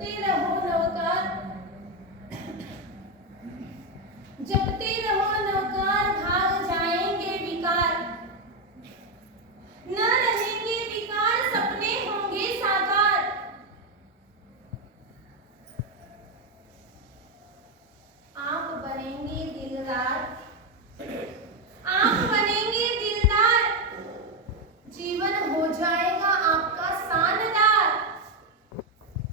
जपते रहो नवकार, जपते रहो नवकार, भाग जाएंगे विकार, न रहेंगे विकार, सपने होंगे साकार। आप बनेंगे दिलदार, आप बनेंगे दिलदार, जीवन हो जाएगा आपका शानदार।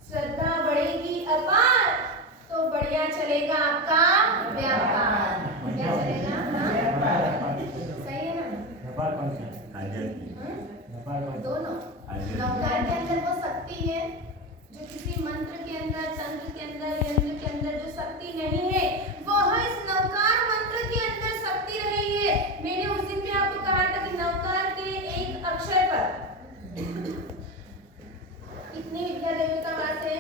श्रद्धा बढ़ेगी अपार, तो बढ़िया चलेगा आपका व्यापार। क्या चलेगा? सही है ना? दोनों। नवकार के अंदर वो शक्ति है जो किसी मंत्र के अंदर, तंत्र के अंदर, यंत्र के अंदर जो शक्ति नहीं है, वह इस नवकार मंत्र के अंदर शक्ति रही है। मैंने उस दिन भी आपको कहा था कि नवकार के एक अक्षर पर कितनी विद्या देवी का वास है?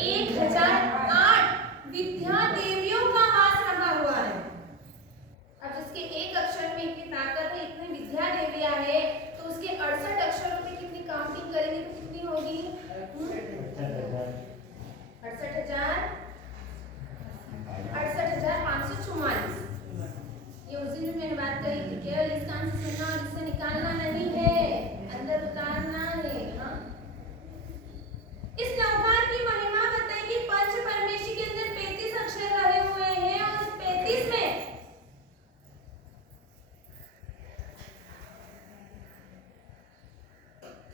1008 विद्या देवियों का वास रहा हुआ है। अब जिसके एक अक्षर में इतनी ताकत है, इतनी विद्या देवियां है, तो उसके 68 अक्षरों में कितनी काउंटिंग करेंगे तो कितनी होगी? 68,544। ये उस दिन मैंने बात कही थी, केवल इस कान से सुनना और इससे निकालना नहीं है, अंदर उतारना है। हाँ? इस नवकार की महिमा बताई कि पंच परमेशी के अंदर 35 अक्षर रहे हुए हैं और उस 35 में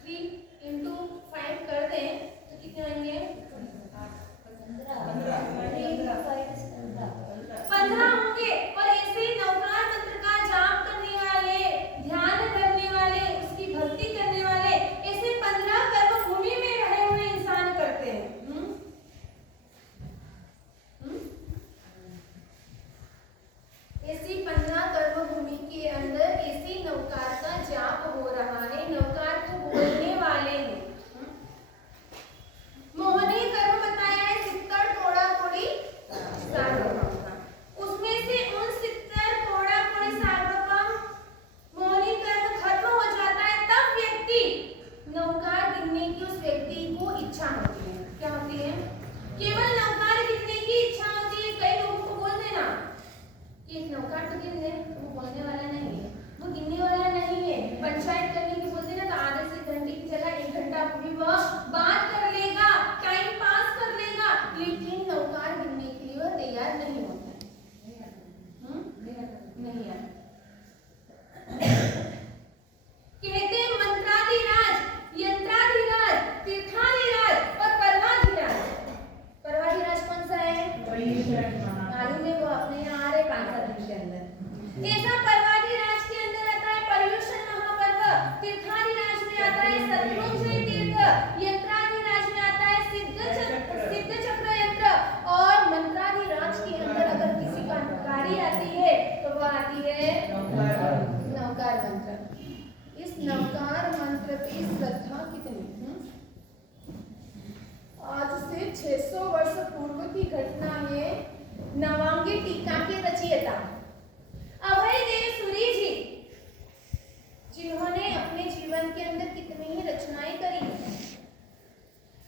3 into 5 कर दें तो कितने आएंगे? 15 होंगे। और ऐसे ही नवकार मंत्र का जाप करने वाले, ध्यान करने वाले, उसकी भक्ति करने वाले, ऐसे 15 कर्म भूमि में रहे हुए इंसान करते हैं। ऐसी 15 कर्म भूमि के अंदर ऐसी नवकार का जाप हो रहा है, नवकार को बोलने वाले हैं। मोहनी कर्म बताया है 70 कोड़ा कोड़ी सार्वभौम, उसमें से उन 70 कोड़ा कोड़ी सार्वभौम मोहनी कर्म खत्म हो जाता है, तब व्यक्ति नवकार गिनने की उस व्यक्ति को इच्छा होती है। क्या होती है? केवल नवकार गिनने की इच्छा होती है। कई लोगों को बोल देना कि एक नवकार तो गिन ले, वो बोलने वाला नहीं है, वो गिनने वाला नहीं है। पंचायत करने की बोलते ना तो आधे से घंटे की जगह 1 घंटा भी वह बात कर लेगा, टाइम पास कर लेगा, लेकिन नवकार गिनने के लिए वह तैयार नहीं होता है। नहीं यार। कहते हैं मंत्राधिराज, यंत्राधिराज, तीर्थाधिराज और परवाधिराज। परवाधिराज कौन सा है? मालूम है, वो अपने यहाँ आ रहे 5-7 दिन के अंदर। ऐसा परवाधिराज के अंदर आता है पर्युषण महापर्व, तीर्थाधिराज में आता है शत्रुंजय तीर्थ, यंत्राधिराज में आता है सिद्ध चक्र यंत्र, और मंत्राधिराज के अंदर अगर किसी का नवकारी आती है तो वह आती है नवकार मंत्र। इस नवकार मंत्र की श्रद्धा कितनी? आज से 600 वर्ष पूर्व की घटना है। नवांगी टीका के रचयिता अभय देव सूरी जी, जिन्होंने अपने जीवन के अंदर कितनी ही रचनाएं करी।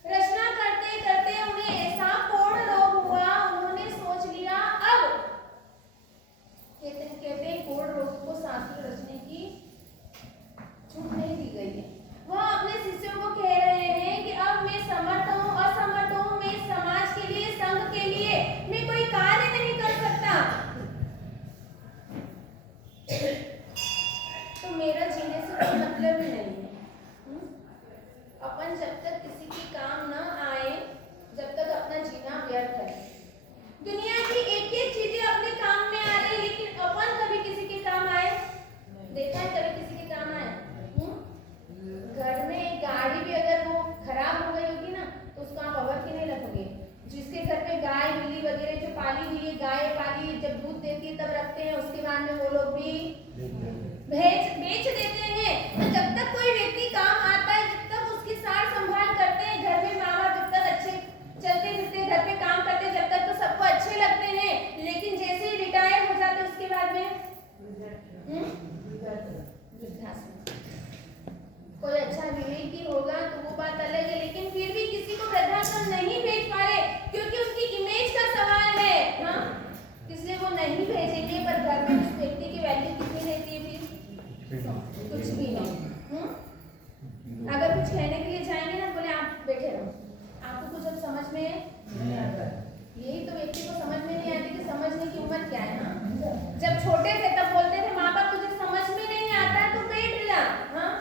रचना करते करते उन्हें ऐसा कोढ़ रोग हुआ, उन्होंने सोच लिया अब कहते कोढ़ रोग को शास्त्र रचने की छूट नहीं दी गई है। वह अपने शिष्यों को कह रहे हैं कि अब मैं समर्थ हूँ, असमर्थ हूँ, मैं समाज के लिए, संघ के लिए मैं कोई कार्य नहीं कर सकता, तो मेरा जीने से कोई मतलब ही नहीं है। अपन जब तक किसी के काम न आए, जब तक अपना जीना व्यर्थ है। दुनिया की एक एक चीजें अपने काम में आ रही, लेकिन अपन कभी किसी के काम आए? देखा है कभी किसी के काम आए? घर में एक गाड़ी भी अगर वो खराब हो गई होगी ना, तो उसको आप अवर के नहीं रखोगे। जिसके घर पे गाय बिल्ली वगैरह जो पाली हुई है, गाय पाली जब दूध देती है तब रखते हैं, उसके बाद में वो लोग भी बेच देते हैं। तो जब तक कोई व्यक्ति काम आता है, जब तक उसकी सार संभाल करते हैं, घर में माँ बाप जब तक अच्छे चलते फिरते घर पे काम करते हैं, जब तक तो सबको अच्छे लगते हैं, लेकिन जैसे ही रिटायर हो जाते उसके बाद में वृद्धाश्रम। कोई अच्छा विवेकी होगा तो वो बात अलग है, लेकिन फिर भी किसी में यही तो व्यक्ति को समझ में नहीं आती कि समझने की उम्र क्या है। हाँ, जब छोटे थे तब बोलते थे माँ बाप तुझे समझ में नहीं आता तो बैठ जा। हाँ,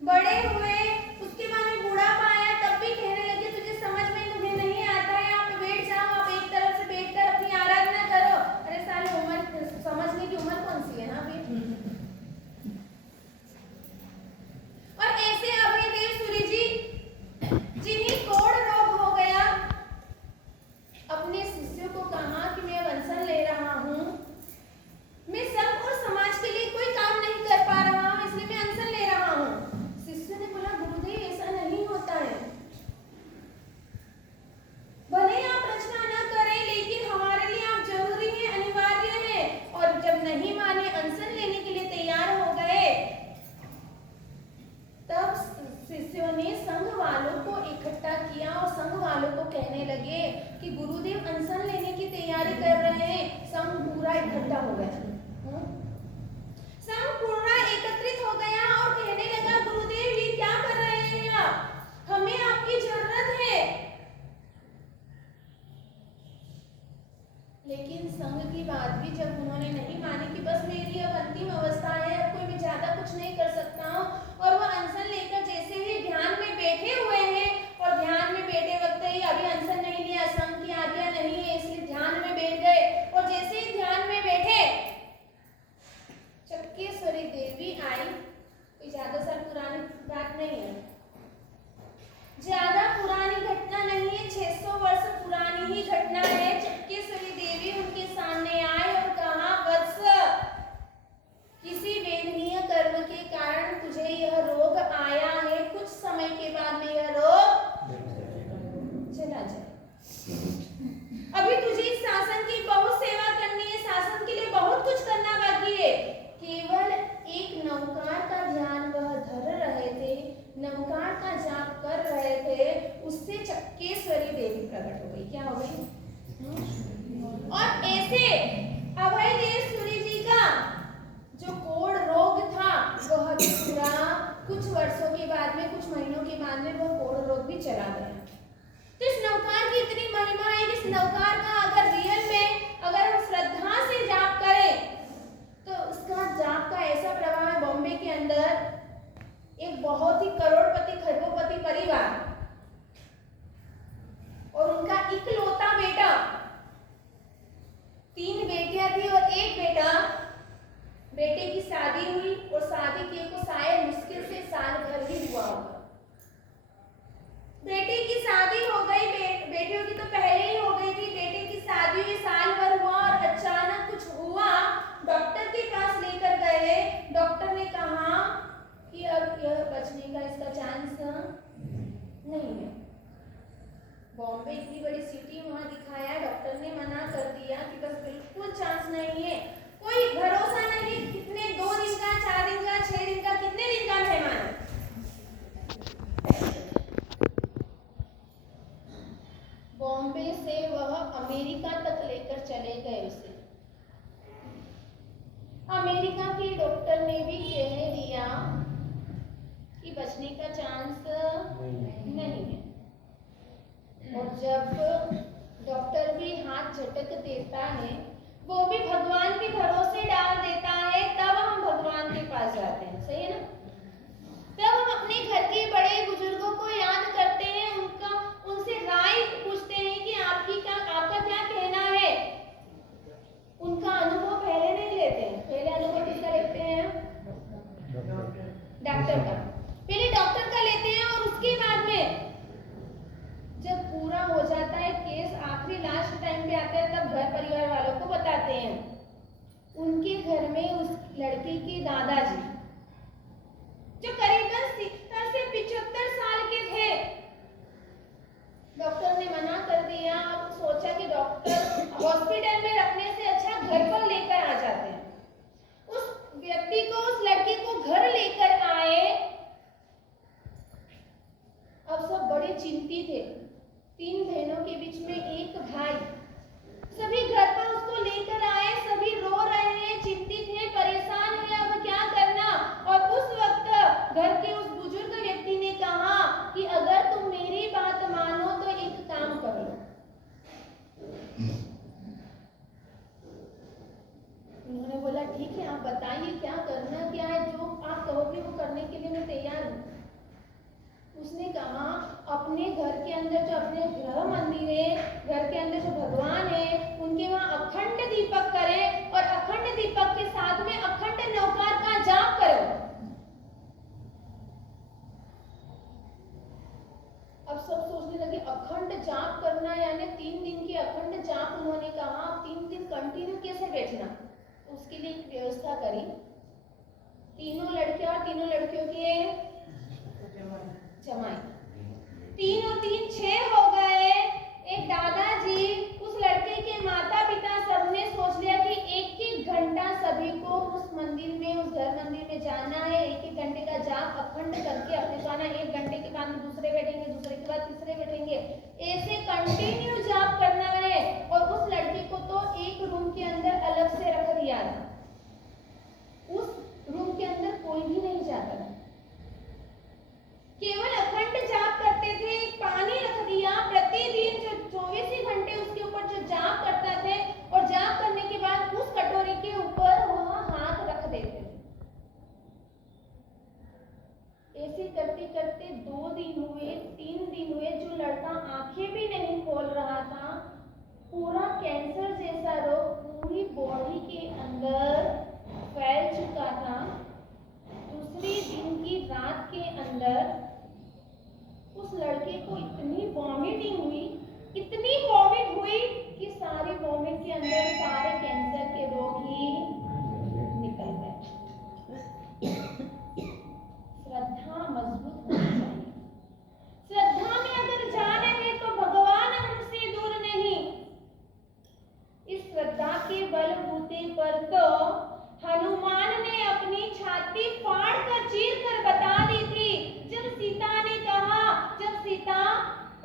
बड़े हुए उसके बाद में बुढ़ापा आया तब भी कहने लगे तुझे समझ में तुम्हें नहीं आता है, आप बैठ जाओ, आप एक तरफ से बैठकर अपनी आराधना करो। अरे साले उम्र समझने की उम्र कौन सी है ना फिर। और ऐसे अभयदेव सूरी जी जिन्हें कोढ़ रोग हो गया, अपने शिष्यों को कहा कि मैं अनशन ले रहा हूँ, मैं सब और समाज के लिए कोई काम नहीं कर पा रहा हूँ, इसलिए मैं अनशन ले रहा हूँ। शिष्य ने बोला गुरुदेव ऐसा नहीं होता है, भले आप रचना न करें लेकिन हमारे लिए आप जरूरी है, अनिवार्य है। और जब नहीं माने, अनशन लेने के लिए तैयार हो गए, तब शिष्यों ने संघ वालों को इकट्ठा किया और संघ वालों को कहने लगे कि गुरुदेव अनशन लेने की तैयारी कर रहे हैं। संघ पूरा इकट्ठा हो गया, संघ पूरा एकत्रित हो गया और कहने लगा गुरुदेव ये क्या कर रहे हैं आप, हमें आपकी जरूरत है। लेकिन संघ की बात भी जब उन्होंने नहीं मानी कि बस मेरी अब अंतिम अवस्था है, अब कोई मैं ज्यादा कुछ नहीं कर सकता हूँ, और वो अनशन लेकर जैसे ही ध्यान में बैठे हुए हैं, और ध्यान में बैठे वक्त ही अभी अनशन नहीं लिया, संघ की आज्ञा नहीं है इसलिए ध्यान में बैठ गए, और जैसे ही ध्यान में बैठे चक्केश्वरी देवी आई। कोई ज्यादा साल पुरानी बात नहीं है, ज्यादा पुरानी घटना नहीं है, 600 वर्ष पुरानी ही घटना है। चक्केश्वरी देवी उनके सामने आए और कहा वत्स, किसी वेदनीय कर्म के कारण तुझे यह रोग आया है, कुछ समय के बाद में यह रोग चला जाए। अभी तुझे इस शासन की बहुत सेवा करनी है, शासन के लिए बहुत कुछ करना बाकी है। केवल एक नवकार का ध्यान वह धर रहे थे, नवकार का जाप कर रहे थे, उससे चक्केश्वरी देवी प्रकट हो गई। क्या हो गई? और ऐसे अभयदेव सूरी जी का जो कोढ़ रोग था वह पूरा कुछ वर्षों के बाद में, कुछ महीनों के बाद में वह कोढ़ रोग भी चला गया। तो इस नवकार की इतनी महिमा है, इस नवकार का अगर रियल में अगर हम श्रद्धा से जाप करें तो उसका जाप का ऐसा प्रभाव है। बॉम्बे के अंदर एक बहुत ही करोड़पति खरबोपति परिवार और उनका इकलौता बेटा, 3 बेटियां थी और एक बेटा, बेटे की शादी हुई और शादी किए को शायद मुश्किल से साल भर ही हुआ होगा। बेटे की शादी हो गई, बेटियों की तो पहले ही हो गई थी, बेटे की शादी हुई, साल भर हुआ और अचानक कुछ हुआ, डॉक्टर के पास लेकर गए। डॉक्टर ने कहा कि अब यह बचने का इसका चांस नहीं है। बॉम्बे इतनी बड़ी सिटी, वहां दिखाया, डॉक्टर ने मना कर दिया कि बस बिल्कुल चांस नहीं है, कोई भरोसा नहीं, कितने 2 दिन का, 4 दिन का, 6 दिन का, कितने दिन का मेहमान है। बॉम्बे से वह अमेरिका तक लेकर चले गए उसे। अमेरिका के डॉक्टर ने भी कह दिया कि बचने का चांस नहीं है। और जब डॉक्टर भी हाथ झटक देता है, वो भी भगवान के भरोसे डाल देता है, तब हम भगवान के पास जाते हैं, सही है ना? तब हम अपने घर के बड़े बुजुर्गों को याद करते हैं, उनसे राय पूछते हैं कि आपका क्या कहना है। उनका अनुभव पहले नहीं लेते हैं, पहले अनुभव किसका लेते हैं? डॉक्टर का। पहले डॉक्टर का लेते हैं और उसके बाद में जब पूरा हो जाता है केस, आखिरी लास्ट टाइम पे आता है, तब घर परिवार वालों को बताते हैं। उनके घर में उस लड़की के दादाजी जो करीबन 70 से 75 साल के थे, डॉक्टर ने मना कर दिया। अब सोचा कि डॉक्टर हॉस्पिटल में रखने से अच्छा घर पर लेकर आ जाते हैं। उस व्यक्ति को, उस लड़की को घर लेकर आए। अब सब बड़े चिंतित थे, 3 बहनों के बीच में एक भाई, सभी घर पर उसको लेकर आए, सभी रो रहे हैं, चिंतित हैं, परेशान हैं, अब क्या करना। और उस वक्त घर के उस बुजुर्ग व्यक्ति ने कहा कि अगर तुम मेरे अखंड जाप करना, यानी 3 दिन की अखंड जाप उन्होंने कहा 3 दिन कंटिन्यू कैसे बैठना, उसके लिए एक व्यवस्था करी। तीनों लड़कियां और तीनों लड़कियों के जमाई, 3 और 3 6 हो गए। एक दादाजी, उस लड़के के माता पिता सबने सोच लिया कि 1-1 घंटा सभी को उस मंदिर में, उस घर मंदिर में जाना है। 1-1 घंटे का जाप अखंड करके अपने जाना। 1 घंटे के बाद दूसरे बैठेंगे, दूसरे के बाद तीसरे बैठेंगे, ऐसे कंटिन्यू जाप करना है। और उस लड़के को तो एक रूम के अंदर अलग से रख दिया था, उस रूम के अंदर कोई भी नहीं जाता था, केवल अखंड जाप करते थे। पानी रख दिया, प्रतिदिन जो 24 ही घंटे उसके ऊपर जो जाप करता थे, और जाप करने के बाद उस कटोरी के ऊपर वह हाथ रख देते थे। ऐसे करते करते 2 दिन हुए, 3 दिन हुए, जो लड़का आंखें भी नहीं खोल रहा था, पूरा कैंसर जैसा रोग पूरी बॉडी के अंदर फैल चुका था। दूसरे दिन की रात के अंदर उस लड़के को इतनी वॉमिटिंग हुई, इतनी वॉमिट हुई कि सारे वॉमिट के अंदर सारे कैंसर के रोग ही निकल गए। श्रद्धा मजबूत होनी चाहिए। श्रद्धा में अगर जा रहे तो भगवान हमसे दूर नहीं। इस श्रद्धा के बलबूते पर तो हनुमान ने अपनी छाती फाड़ कर चीर कर बता दी थी। जब सीता ने कहा, जब सीता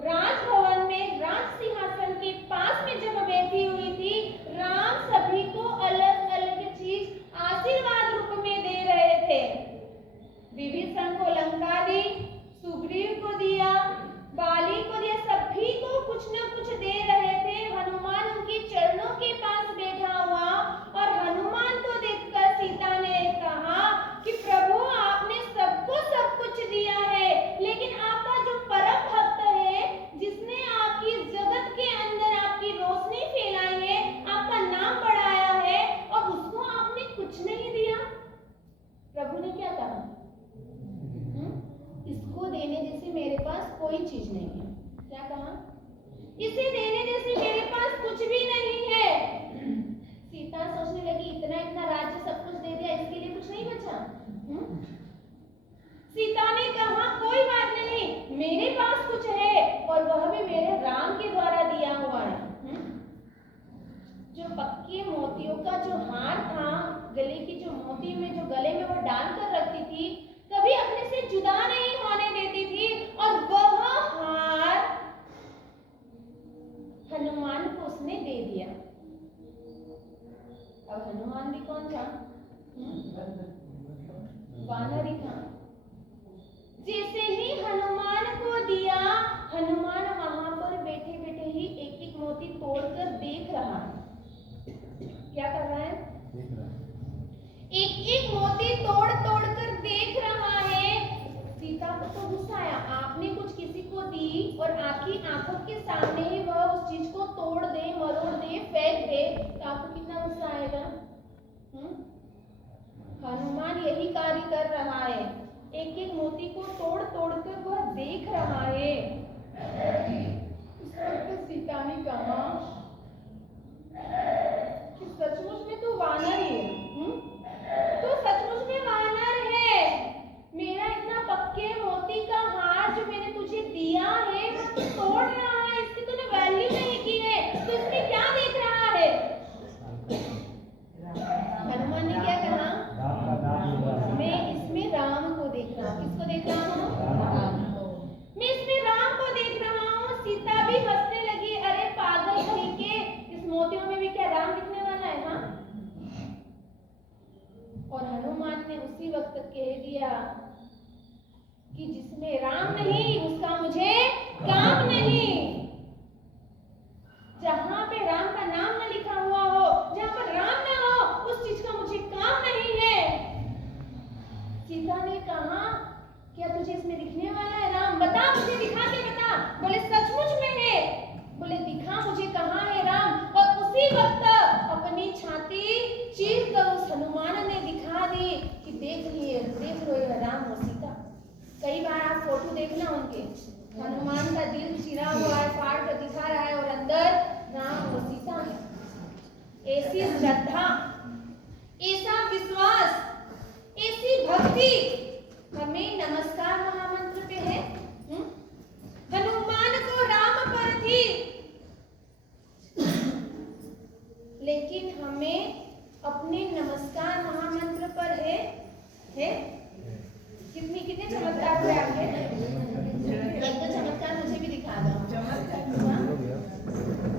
राजभवन में राज सिंहासन के पास में जब बैठी हुई थी, राम सभी को अलग अलग चीज आशीर्वाद रूप में दे रहे थे। विभीषण को लंका दी, सुग्रीव को दिया, बाली को दिया, सभी को कुछ न कुछ दे रहे थे। हनुमान उनके चरणों के पास बैठा हुआ, और हनुमान को देखकर सीता ने कहा कि प्रभु आपने सबको सब कुछ दिया है, लेकिन आपका जो परम भक्त है, जिसने आपकी जगत के अंदर आपकी रोशनी फैलाई है, आपका नाम बढ़ाया है, और उसको आपने कुछ नहीं दिया। प्रभु ने क्या कहा? इसको देने जैसी मेरे पास कोई चीज नहीं है। क्या कहा? इसे देने जैसी मेरे पास कुछ भी नहीं है। सीता सोचने लगी, इतना इतना राज्य सब कुछ दे दिया, इसके लिए कुछ नहीं बचा। सीता ने कहा कोई बात नहीं, मेरे पास कुछ है, और वह भी मेरे राम के द्वारा दिया हुआ है। जो पक्के मोतियों का जो हार था, गले की जो मोती में जो गले में वो डाल कर रखती थी, कभी अपने से जुदा नहीं होने देती थी, और वह हार हनुमान को उसने दे दिया। अब हनुमान भी कौन था? वानर ही था। जैसे ही हनुमान को दिया, हनुमान वहां पर बैठे बैठे ही एक एक मोती तोड़कर देख रहा है। क्या कर रहा है? एक एक मोती तोड़ तोड़ कर देख रहा है। सीता को तो गुस्सा आया, आपने कुछ किसी को दी और आपकी आंखों के सामने ही वह उस चीज को तोड़ दे, मरोड़ दे, फेंक दे, तो आपको कितना गुस्सा आएगा? हनुमान यही कार्य कर रहा है, एक एक मोती को तोड़ तोड़ कर वह देख रहा है। उस वक्त सीता ने कहा कि सचमुच में तू वानर है, तो सचमुच में वानर है। मेरा इतना पक्के मोती का हार जो मैंने तुझे दिया है, वो तू तोड़ रहा है, इसकी तूने वैल्यू नहीं की है, तो इसमें क्या देख रहा है? हनुमान ने क्या कहा? मैं इसमें राम को देख रहा हूँ। किसको देख रहा हूँ? मैं इसमें राम को देख रहा हूँ। सीता भी हंसने लगी, अरे पागल कहीं के, इस मोतियों में भी क्या राम दिखने वाला है? हाँ। और हनुमान ने उसी वक्त कह दिया कि जिसमें राम नहीं उसका मुझे काम नहीं। जहां पे राम का नाम न लिखा हुआ हो, जहां पर राम ना हो, उस चीज का मुझे काम नहीं है। सीता ने कहा क्या तुझे इसमें दिखने वाला है राम? बता, मुझे दिखा के बता। बोले सचमुच में है। बोले दिखा मुझे कहाँ है राम? और उसी वक्त अपनी छाती चीर कर उस हनुमान ने दिखा दी कि देख लो राम और सीता। कई बार आप फोटो देखना उनके, हनुमान का दिल चिरा हुआ है, फाड़ कर दिखा रहा है और अंदर राम और सीता है। ऐसी श्रद्धा, ऐसा विश्वास, ऐसी भक्ति हमें नमस्कार महामंत्र पे है। हनुमान को राम पर थी, लेकिन हमें अपने नमस्कार महामंत्र पर है। कितने चमत्कार हुए आपके? एक तो चमत्कार मुझे भी दिखा दो।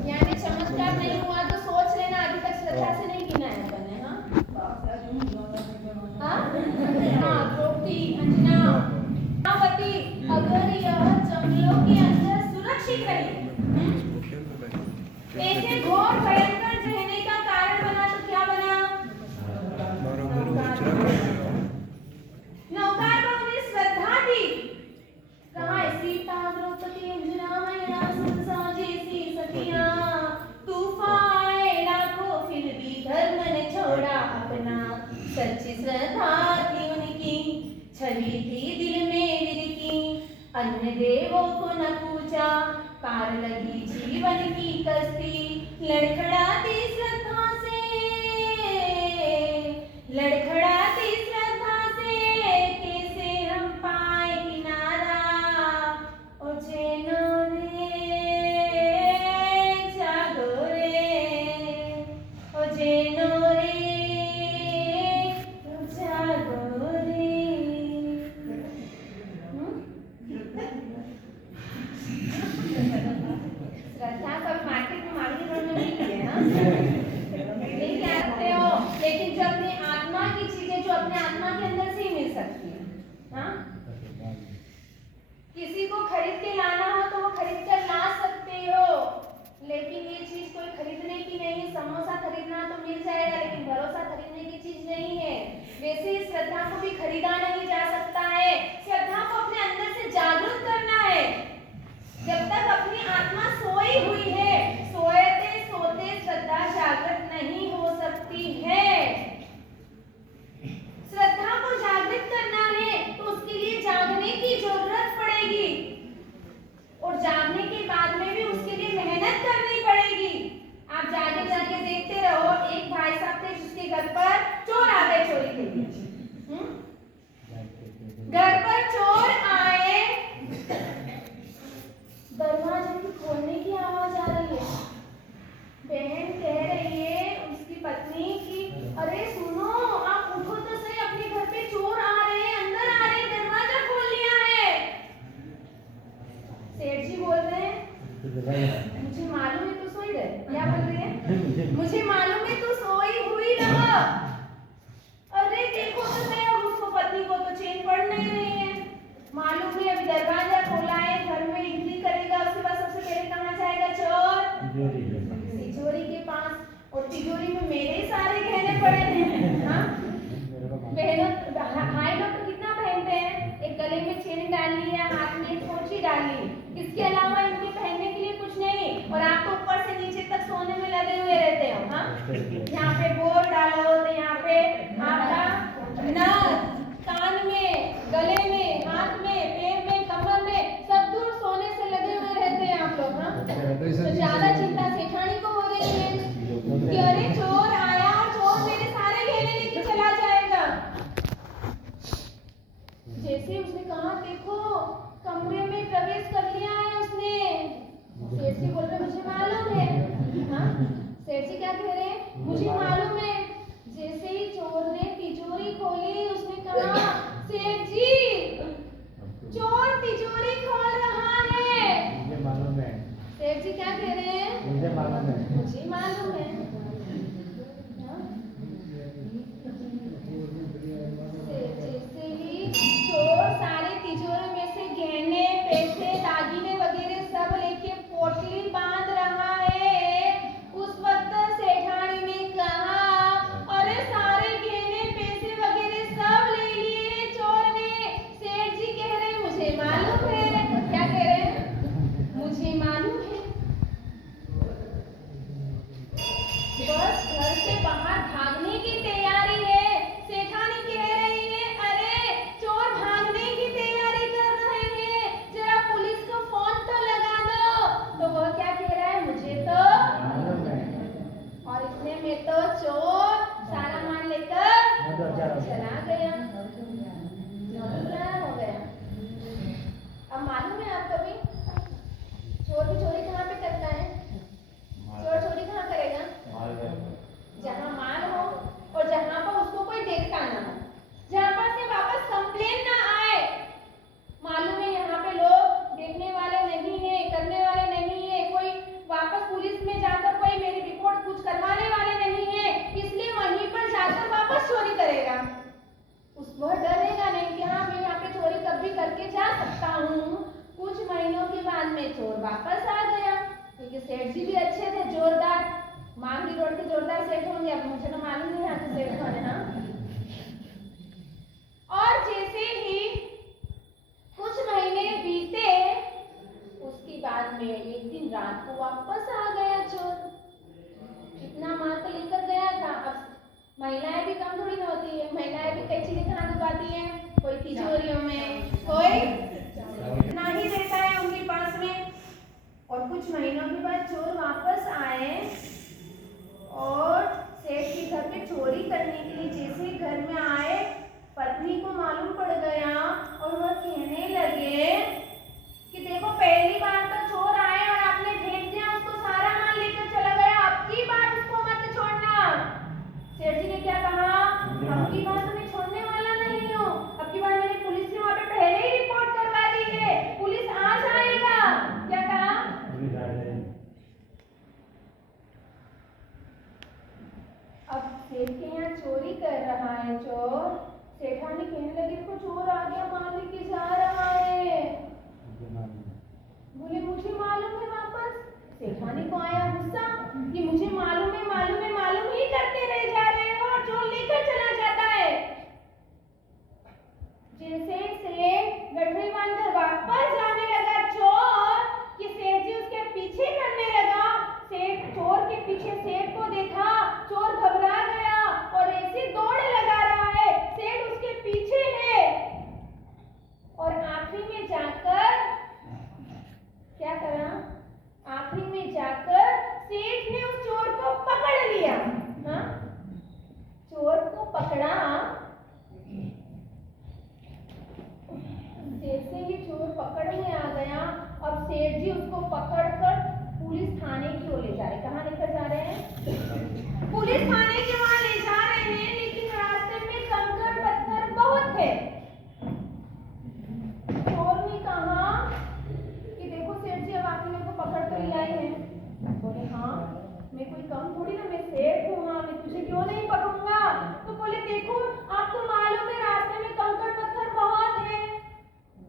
यानी चमत्कार नहीं हुआ तो सोच लेना अभी तक श्रद्धा से नहीं गिना है अपन ने। हाँ, द्रौपदी, अंजना, मायावती, अगर यह जंगलों के अंदर सुरक्षित रही, ऐसे घोर भयंकर रहने का कारण बना तो क्या बना? नौकार पर उन्हें श्रद्धा थी। कहा सीता द्रौपदी अंजना मैया सुनसा जैसी सखियां, तूफान आए लाखों फिर भी धर्म न छोड़ा अपना। सच्ची श्रद्धा थी उनकी, छवि थी दिल में वीर की, अन्य देवों को न पूछा, पार लगी जीवन की कश्ती। लड़खड़ाती श्रद्धा से, लड़खड़ाती श्रद्धा से कैसे हम पाए किनारा। ओ जैनो रे जागो रे, ओ जैनो रे जागो रे। श्रद्धा सब मार्केट में मार्केट में नहीं है ना, नहीं कह सकते हो, लेकिन जो अपनी आत्मा की चीजें जो अपने आत्मा के अंदर से ही मिल सकती है। हाँ, किसी को खरीद के लाना हो तो वो खरीद कर ला सकते हो, लेकिन ये चीज कोई खरीदने की नहीं है। समोसा खरीदना तो मिल जाएगा, लेकिन भरोसा खरीदने की चीज नहीं है। वैसे ही श्रद्धा को भी खरीदा नहीं जा सकता है। श्रद्धा को अपने अंदर से जागरूक करना है। जब तक अपनी आत्मा सोई हुई है, सोते सोते श्रद्धा जागृत नहीं हो सकती है। श्रद्धा को जागृत करना है तो उसके लिए जागने की जरूरत पड़ेगी, और जागने के बाद में भी उसके लिए मेहनत करनी पड़ेगी। आप जाके जाके देखते रहो, एक भाई साहब थे जिसके घर पर चोर आ गए चोरी के लिए। घर पर चोर आए, दरवाजे की खोलने की आवाज आ रही है। बहन कह रही है उसकी पत्नी की, अरे सुनो आप उठो तो सही, अपने घर पे चोर आ रहे हैं, अंदर आ रहे हैं, दरवाजा खोल लिया है। सेठ जी बोल रहे हैं मुझे मालूम है तू सोई रहे। क्या बोल रही है? मुझे मालूम है तू सोई हुई रह। अरे देखो तो सही, अब उसको पत्नी को तो चैन पड़ नहीं रही है। मालूम है अभी दरवाजा खोला है, घर में एंट्री करेगा, उसके बाद सबसे पहले कहाँ जाएगा चोर? तिजोरी के पास। और तिजोरी में मेरे सारे गहने पड़े हैं। हाँ, भाई लोग तो कितना पहनते हैं, एक गले में चेन डाली है, हाथ में एक पोंछी डाली, इसके अलावा इनके पहनने के लिए कुछ नहीं। और आप तो ऊपर से नीचे तक सोने में लगे हुए रहते हो। हाँ, यहाँ पे बोर डालो तो यहाँ पे आपका नथ, कान में, गले में, हाथ में, पैर में, कमर में, सब दूर सोने से लगे हुए रहते हैं आप लोग। हाँ, तो ज्यादा चिंता सेठानी को हो रही है कि अरे चोर आया और चोर मेरे सारे गहने लेके चला जाएगा। जैसे उसने कहा देखो कमरे में प्रवेश कर लिया है उसने। सेठ जी बोल रहे मुझे मालूम है। हाँ, सेठ जी क्या कह रहे हैं? मुझे मालूम है। जैसे ही चोर ने तिजोरी खोली, उसने कहा सेठ जी चोर तिजोरी खोल रहा है। मुझे मालूम है। सेठ जी क्या कह रहे हैं? मुझे मालूम है। मुझे मालूम है। जैसे ही चोर सारे तिजोरी में से गहने, पैसे, दागिने वगैरह सब लेके पोटली बांध रहा है, उस वक्त सेठानी ने कहा अरे सारे गहने पैसे वगैरह सब ले लिए में चोर वापस आ गया, क्योंकि सेठ जी भी अच्छे थे, जोरदार मांगली रोड के जोरदार सेठ होंगे। अब मुझे तो मालूम नहीं यहाँ के सेठ कौन है। हाँ, और जैसे ही कुछ महीने बीते, उसके बाद में एक दिन रात को वापस आ गया चोर। इतना माल तो लेकर गया था। अब महिलाएं भी कम थोड़ी ना होती है, महिलाएं भी कई चीजें कहाँ छुपाती हैं, कोई तिजोरियों में, कोई ना ही रहता है उनके पास में। और कुछ महीनों के बाद चोर वापस आए और सेठ के घर पे चोरी करने के लिए जैसे घर में आए, पत्नी को मालूम पड़ गया और वह कहने लगे कि देखो, पहली बार तो चोर आए और आपने फेंक दिया, उसको सारा माल लेकर चला गया, अब की बार उसको मत छोड़ना। सेठ जी ने क्या कहा, अब की बार तुम्हें छोड़ने वाला नहीं हूँ, अब की बार मैंने पुलिस से वहाँ पे पहले ही रिपोर्ट करवा दी है, पुलिस आ जाएगा। क्या कहा, अब सेठ के यहाँ चोरी कर रहा है चोर। सेठानी कहने लगी, देखो चोर आ गया, माल लेके जा रहा है। बोले मुझे मालूम है वापस। सेठानी को आया गुस्सा कि मुझे मालूम है, मालूम है, मालूम ही करते रह जा रहे हो और चोर लेकर चला जाता है। जैसे सेठ गठरी बांधकर वापस जाने लगा चोर, कि सेठ जी उसके पीछे करने लगा। सेठ चोर के पीछे सेठ को देखा, चोर घबरा गया और ऐसी दौड़ लगा रहा है, सेठ उसके पीछे है। और आखिरी में जाकर क्या करा, आखिरी में जाकर सेठ ने उस चोर को पकड़ लिया। हाँ, चोर को पकड़ा। जैसे ही चोर पकड़ में आ गया, अब सेठ जी उसको पकड़कर पुलिस थाने की ओर ले जा रहे। कहाँ लेकर जा रहे हैं, पुलिस थाने के वहां ले जा रहे हैं। लेकिन रास्ते में कंकड़ पत्थर बहुत थे। चोर ने कहा कि देखो सेठ जी, अब आप मेरे को पकड़ कर ले आए हैं। बोले हाँ, मैं कोई कम थोड़ी ना, मैं सेठ हूँ, हाँ, मैं तुझे क्यों नहीं पकड़ूंगा। तो बोले देखो, आपको मालूम है रास्ते में कंकड़ पत्थर बहुत है,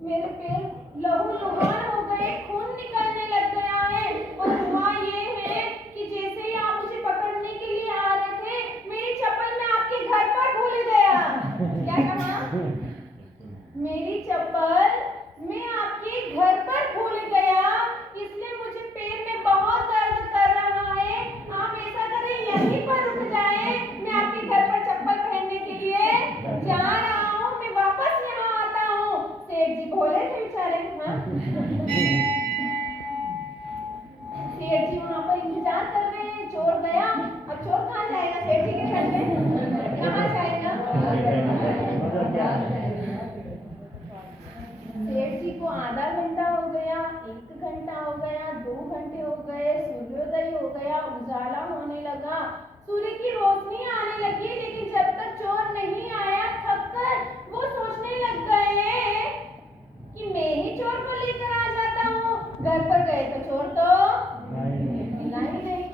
मेरे पैर लहू लुहान हो गए, खून निकलने लग गया है। और हुआ ये है कि जैसे ही आप मुझे पकड़ने के लिए आ रहे थे, मेरी चप्पल मैं आपके घर पर भूल गया। क्या कहा, मेरी चप्पल मैं आपके घर पर भूल गया, इसलिए मुझे पैर में बहुत दर्द कर रहा है। आप ऐसा करें, यहीं पर रुक जाएं, मैं आपके घर पर चप्पल पहनने के लिए जा रहा हूँ, मैं वापस यहाँ आता हूँ। सेठ जी भोले थे बेचारे। हाँ, सेठ जी वहाँ पर इंतजार कर रहे हैं। चोर गया, अब चोर कहाँ जाएगा, सेठ जी के घर में कहाँ जाएगा। सेठ जी को आधा घंटा हो गया, 1 घंटा हो गया, 2 घंटे हो गए, सूर्योदय हो गया, उजाला होने लगा, सूर्य की रोशनी आने लगी। लेकिन जब तक चोर नहीं आया, थककर वो सोचने लग गए कि मैं ही चोर को लेकर आ जाता हूँ। घर पर गए तो चोर तो मिला ही नहीं।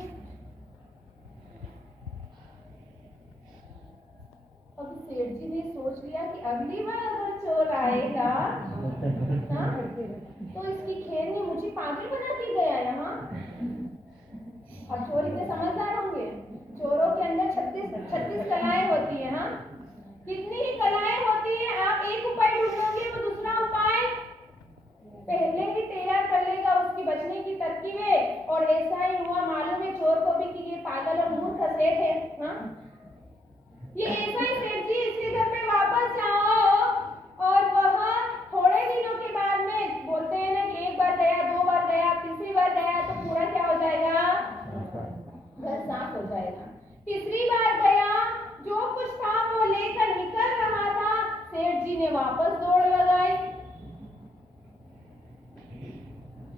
अब सेठ जी ने सोच लिया कि अगली बार अगर चोर आएगा, हाँ, तो इसकी खेल ने मुझे पागल बना के गया यहाँ। अब चोर इतने समझदार होंगे, चोरों के अंदर 36 कलाएं होती है। हाँ, कितनी ही कलाएं होती है, आप एक उपाय ढूंढोगे, वो दूसरा उपाय पहले ही तैयार कर लेगा, उसकी बचने की तरकीबें। और ऐसा ही हुआ, मालूम है चोर को भी कि ये पागल और मूर्ख सेठ है। हाँ, ये ऐसा ही सेठ जी, इसके घर पे वापस जाओ। और वह थोड़े दिनों के बाद में बोलते हैं ना कि 1 बार गया, 2 बार गया, तीसरी बार गया तो पूरा क्या हो जाएगा, घर साफ हो जाएगा। तीसरी बार गया, जो कुछ था वो लेकर निकल रहा था, सेठ जी ने वापस दौड़ लगाई,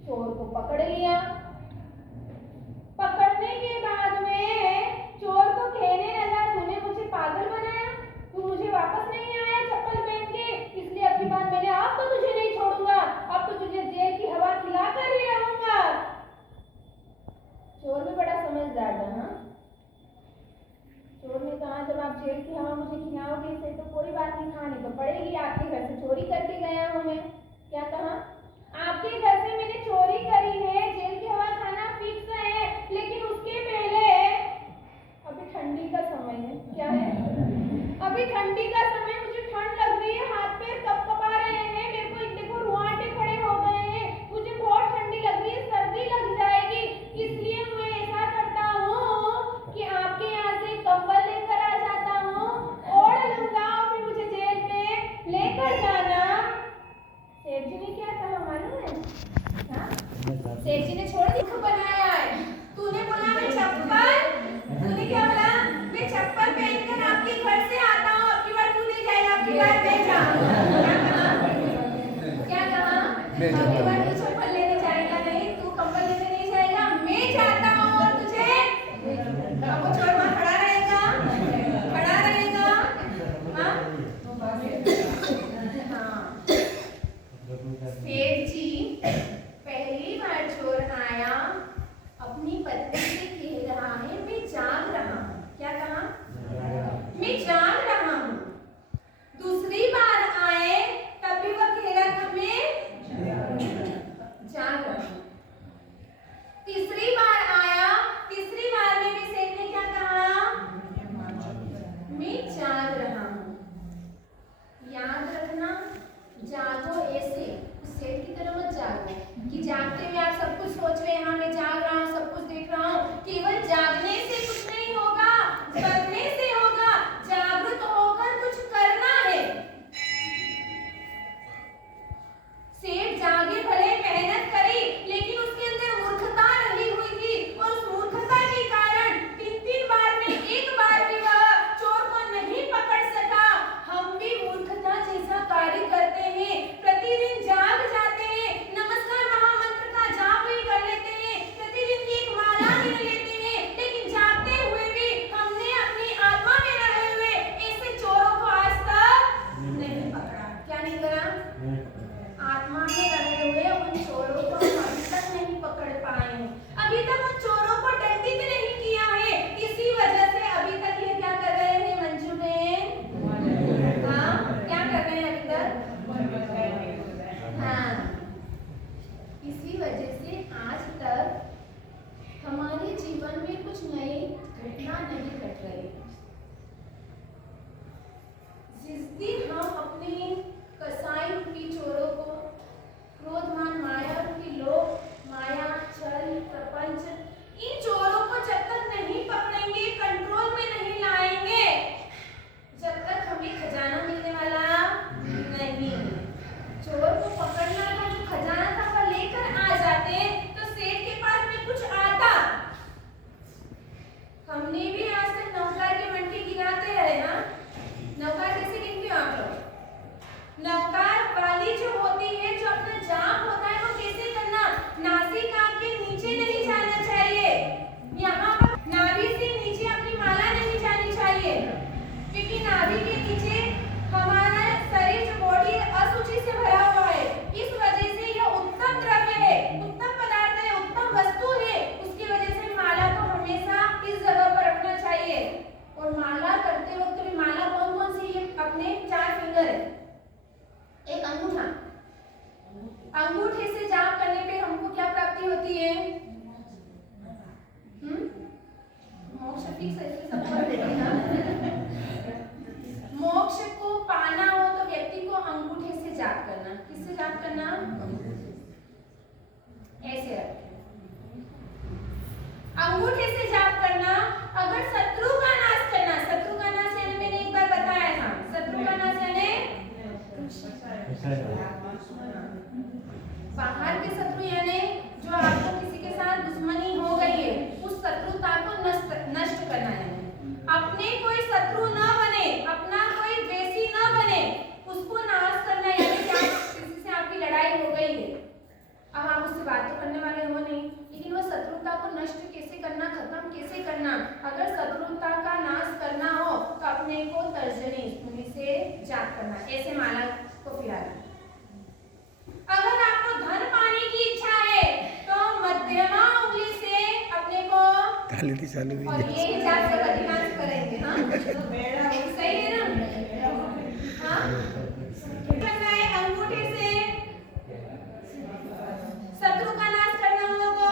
चोर को पकड़ लिया। पकड़ने के बाद में चोर को कहने लगा, तूने मुझे पागल बनाया, तू मुझे वापस नहीं आया चप्पल पहन के, इसलिए अब की बार मैंने अब तो तुझे नहीं छोड़ूंगा, अब तो तुझे जेल की हवा खिलाकर ही रहूंगा। चोर भी बड़ा समझदार था। हाँ, चोर ने कहा, जब आप जेल की हवा मुझे खिलाओगे इसे तो कोई बात नहीं, खानी तो पड़ेगी, आपके घर से चोरी करके गया हूं मैं। क्या कहा, आपके घर से मैंने चोरी करी सेठ जी ने छोड़ दिया बनाया है। तूने बोला मैं चप्पल, तूने क्या बोला? मैं चप्पल पहनकर आपके घर से आता हूँ, आपकी बार तू नहीं जाएगा, आपकी बार मैं जाऊंगा। क्या कहा? आपकी बार तू चप्पल लेने जाएगा नहीं, तू कंबल लेने नहीं जाएगा, मैं जाता हूँ और तुझे अब वो चोर वहाँ खड़ा रहेगा, खड़ा रहेगा। हाँ? हाँ। सेठ जी पहली बार चोर आया, अपनी पत्नी से कह रहा है मैं जाग रहा हूँ। क्या कहा? मैं जाग रहा हूँ। दूसरी बार आए तब भी वह कह रहा था मैं जाग रहा हूँ। तीसरी बार आया, तीसरी बार में भी सेठ ने क्या कहा? मैं जाग रहा हूँ। याद रखना, जागो ऐसे, सेठ की तरह मत जागो कि जागते हुए आप सब कुछ सोच रहे हैं, हाँ मैं जाग रहा हूँ, सब कुछ देख रहा हूँ। केवल जागने से कुछ नहीं होगा, करने से होगा। जागरूक होकर कुछ करना है। सेठ जागे भले मेहनत करी, लेकिन उसके अंदर मूर्खता रही हुई थी और उस मूर्खता के कारण 3-3 बार में एक बार भी वह चोर को नहीं पकड़ सका। हम भी मूर्खता जैसा कार्य करते हैं, प्रतिदिन जाग जाते हैं, नमस्कार महामंत्र का जाप भी कर लेते हैं, प्रतिदिन की एक माला गिन लेते हैं, लेकिन जागते हुए भी हमने अपनी आत्मा में रहे हुए ऐसे चोरों को आज तक नहीं पकड़ा। क्या नहीं करा? आत्मा में रहे हुए उन चोरों को हम अभी तक नहीं पकड़ पाए हैं। अभी तक उन चोरों को दंडित नहीं किया है। इसी वजह से अभी तक ये क्या कर रहे हैं मंजू बहन? हाँ, क्या कर रहे हैं अभी तक? हाँ, इसी वजह से आज तक हमारे जीवन में कुछ नई घटना नहीं घट रही। जिस दिन हम अपने कसाई रूपी चोरों को, क्रोधमान माया रूपी लोभ, माया, छल, प्रपंच, इन चोरों को जब तक नहीं पकड़ेंगे, कंट्रोल में नहीं लाएंगे, जब तक हमें खजाना मिलने वाला नहीं। चोर को पकड़ना था, जो खजाना था वह लेकर आ जाते तो सेठ के पास में कुछ आता। हमने भी आज तक नौकार के मंडी गिराते रहे ना। नौकार कैसे गिनते हो आप लोग? नौकार वाली जो होती है, जो अपना जाप होता है वो कैसे करना? नासिका के नीचे नहीं जाना चाहिए, यहाँ पर नाभि से नीचे अपनी माला नहीं जानी चाहिए, क्योंकि नाभि के नीचे हमारा शरीर जो बॉडी अशुचि से भरा हुआ है। इस वजह से यह उत्तम द्रव्य है, उत्तम पदार्थ है, उत्तम वस्तु है। उसकी वजह से माला को हमेशा इस जगह पर रखना चाहिए। और माला करते वक्त भी माला कौन कौन सी है? अपने 4 फिंगर है, एक अंगूठा। अंगूठे से जाप करने पे हमको क्या प्राप्ति होती है? मोक्ष ठीक से मोक्ष को पाना हो तो व्यक्ति को अंगूठे से जाप करना। किससे जाप करना? ऐसे रख अंगूठे से जाप करना। अगर शत्रु का नाश करना, शत्रु का नाश यानी मैंने एक बार बताया था, शत्रु का नाश यानी बाहर के शत्रु यानी जो आपको किसी के साथ दुश्मनी हो गई है, उस शत्रुता को नष्ट करना है। अपने कोई शत्रु न बने, अपना कोई द्वेषी न बने, उसको नाश करना। यानी क्या किसी से आपकी लड़ाई हो गई है, अब आप उससे बात तो करने वाले हो नहीं, लेकिन वो शत्रुता को नष्ट कैसे करना, खत्म कैसे करना? अगर शत्रुता का नाश करना हो तो अपने को तर्जनी उंगली से जाप करना, ऐसे माला को फिराना। अगर आपको धन पाने की इच्छा है तो मध्यमा उंगली से अपने को और ये हिसाब से अधिकांश करेंगे। हाँ सही है ना? हाँ अंगूठे से शत्रु का नाश करना हो तो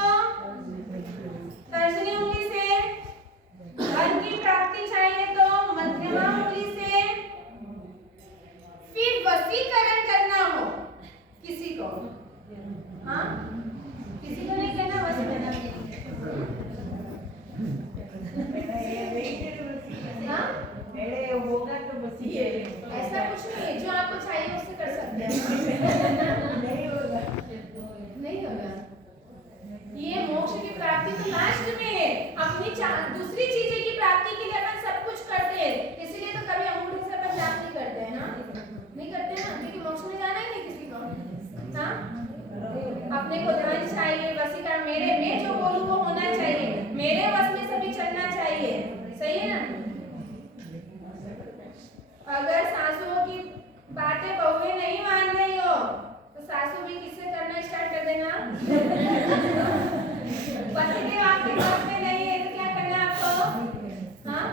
तर्जनी उंगली से, धन की प्राप्ति चाहिए तो मध्यमा उंगली से, फिर वशीकरण करना हो किसी को, हाँ किसी को नहीं कहना, वशीकरण होगा तो बस ऐसा कुछ नहीं है, जो आपको चाहिए उससे कर सकते हैं। नहीं होगा, नहीं होगा। अपने को धन चाहिए, वशीकरण, मेरे में जो बोलूं वो होना चाहिए, मेरे वश में सभी चलना चाहिए, सही है ना। अगर सासुओं की बातें बहुएं नहीं मान रही हो तो सासू भी किससे करना स्टार्ट कर देना। पति आपके पास में नहीं है तो क्या करना आपको, हाँ,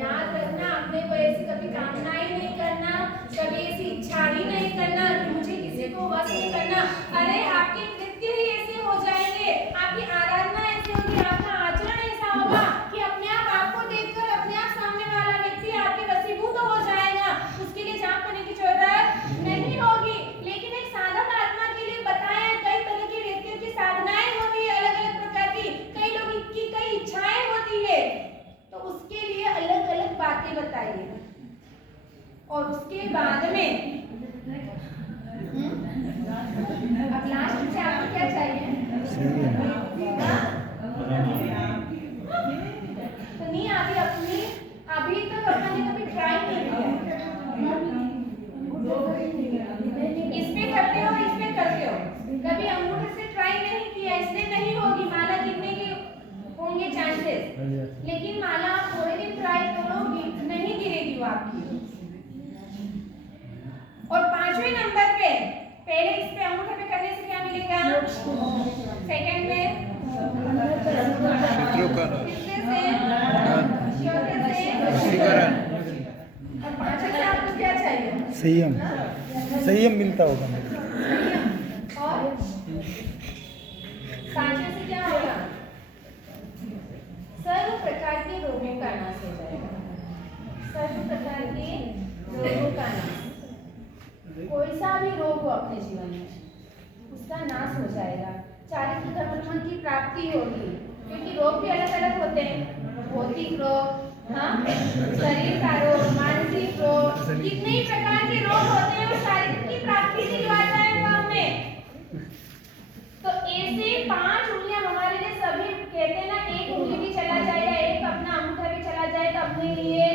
याद रखना, अपने को ऐसी कभी कामना ही नहीं करना, कभी ऐसी इच्छा ही नहीं करना कि मुझे किसी को वश नहीं करना। अरे आपके कृत्य ही ऐसे हो जाएंगे, आपकी आराधना ऐसी होगी, आपका आचरण ऐसा होगा कि अपने आप आपको देखकर अपने आप सामने वाला व्यक्ति आपके वशीभूत हो जाएगा। उसके लिए जाप करने की जरूरत नहीं होगी। लेकिन एक साधक आत्मा के लिए बताया, कई तरह के व्यक्तियों की साधनाएं होती है, अलग अलग प्रकार की, कई लोगों की कई इच्छाएं होती है, तो उसके लिए अलग अलग बातें बताइए। और उसके बाद में अब लास्ट से आपको क्या चाहिए, तो नहीं अभी तक अपने कभी ट्राई नहीं किया, इस पे करते हो, इस पे करते हो, कभी अंगूठे से ट्राई नहीं किया, इससे नहीं होगी, माला गिरने के होंगे चांसेस, लेकिन माला आप थोड़े दिन ट्राई करोगी, नहीं गिरेगी वो आपकी। और 5वें नंबर पे, पहले इस पे अंगूठे पे करने से क्या मिलेगा, सेकंड में और 5वें से आपको क्या चाहिए, संयम, संयम मिलता होगा। और 5वें से क्या होगा, सर्व प्रकार के रोगों का नाश हो जाएगा, सर्व प्रकार के रोगों का नाश, कोई सा भी रोग हो अपने जीवन में उसका नाश हो जाएगा, चारित्र धर्म की प्राप्ति होगी, क्योंकि रोग भी अलग अलग होते हैं, भौतिक रोग, हाँ, शरीर का रोग, मानसिक रोग, कितने ही प्रकार के रोग होते हैं और चारित्र की प्राप्ति दिलवाता है वो हमें। तो ऐसे 5 उंगलियां हमारे लिए सभी कहते हैं ना, एक उंगली भी चला जाए या एक अपना अंगूठा भी चला जाए तो अपने लिए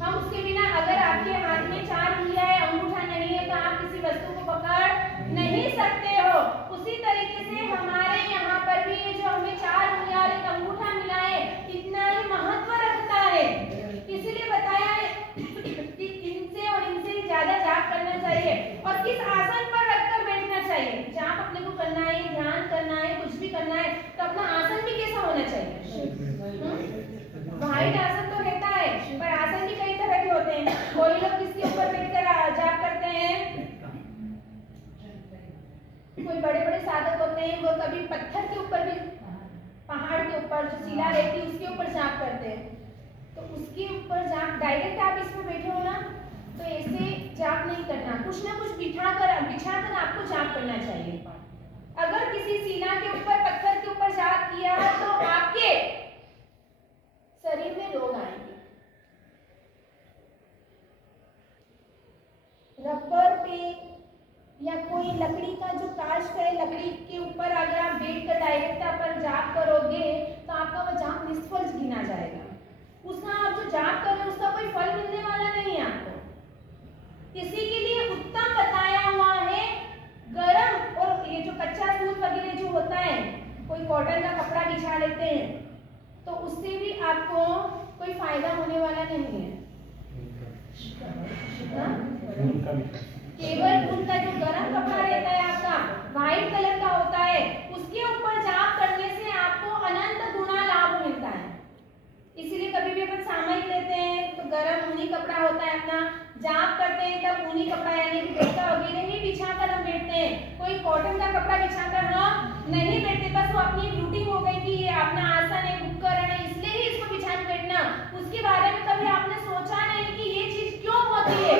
हम उसके बिना, अगर आपके हाथ में 4 उंगलियां है, अंगूठा नहीं है, तो आप किसी वस्तु को पकड़ नहीं सकते हो। उसी तरीके से हमारे यहाँ पर भी ये जो हमें 4 उंगलियां और एक अंगूठा मिला है, इतना ही महत्व रखता है, इसीलिए बताया है कि इनसे और इनसे ज्यादा जाप करना चाहिए। और किस आसन पर रखकर बैठना चाहिए, जाप अपने को करना है, ध्यान करना है, कुछ भी करना है, तो अपना आसन भी कैसा होना चाहिए। वाइट आसन तो रहता है, पर आसन भी कई तरह के होते हैं। कोई लोग किसके ऊपर बैठकर जाप करते हैं, कोई बड़े बड़े साधक होते हैं, वो कभी पत्थर के ऊपर भी, पहाड़ के ऊपर जो शिला रहती है उसके ऊपर जाप करते हैं, तो उसके ऊपर जाप, डायरेक्ट आप इसमें बैठे हो ना, तो ऐसे जाप नहीं करना, कुछ ना कुछ बिछाकर आपको जाप करना चाहिए। अगर किसी शिला के ऊपर, पत्थर के ऊपर जाप किया तो आपके शरीर में रोग आएंगे। रबर पे या कोई लकड़ी का जो काष्ठ है, लकड़ी के ऊपर अगर आप बैठकर डायरेक्ट अपन जाप करोगे तो आपका वो जाप निष्फल गिना जाएगा, उसका आप जो जाप कर रहे हो उसका कोई फल मिलने वाला नहीं है आपको। इसी के लिए उत्तम बताया हुआ है गरम, और ये जो कच्चा दूध वगैरह जो होता है, कोई कॉटन का कपड़ा बिछा लेते हैं तो उससे भी आपको कोई फायदा होने वाला नहीं है। केवल उनका जो गरम कपड़ा रहता है आपका व्हाइट कलर का होता है, उसके ऊपर जाप करने से आपको अनंत गुना लाभ मिलता है। इसीलिए कभी भी अपन सामयिक लेते हैं तो गरम ऊनी कपड़ा होता है अपना, जाप करते हैं तब ऊनी कपड़ा यानी कि बेटा वगैरह ही बिछाकर हम बैठते हैं, कोई कॉटन का कपड़ा बिछाकर हम नहीं बैठते। बस वो अपनी रूटीन हो गई कि ये अपना आसन है, उपकरण है, इसलिए ही इसको बिछा के बैठना। उसके बारे में कभी आपने सोचा नहीं कि ये चीज क्यों होती है,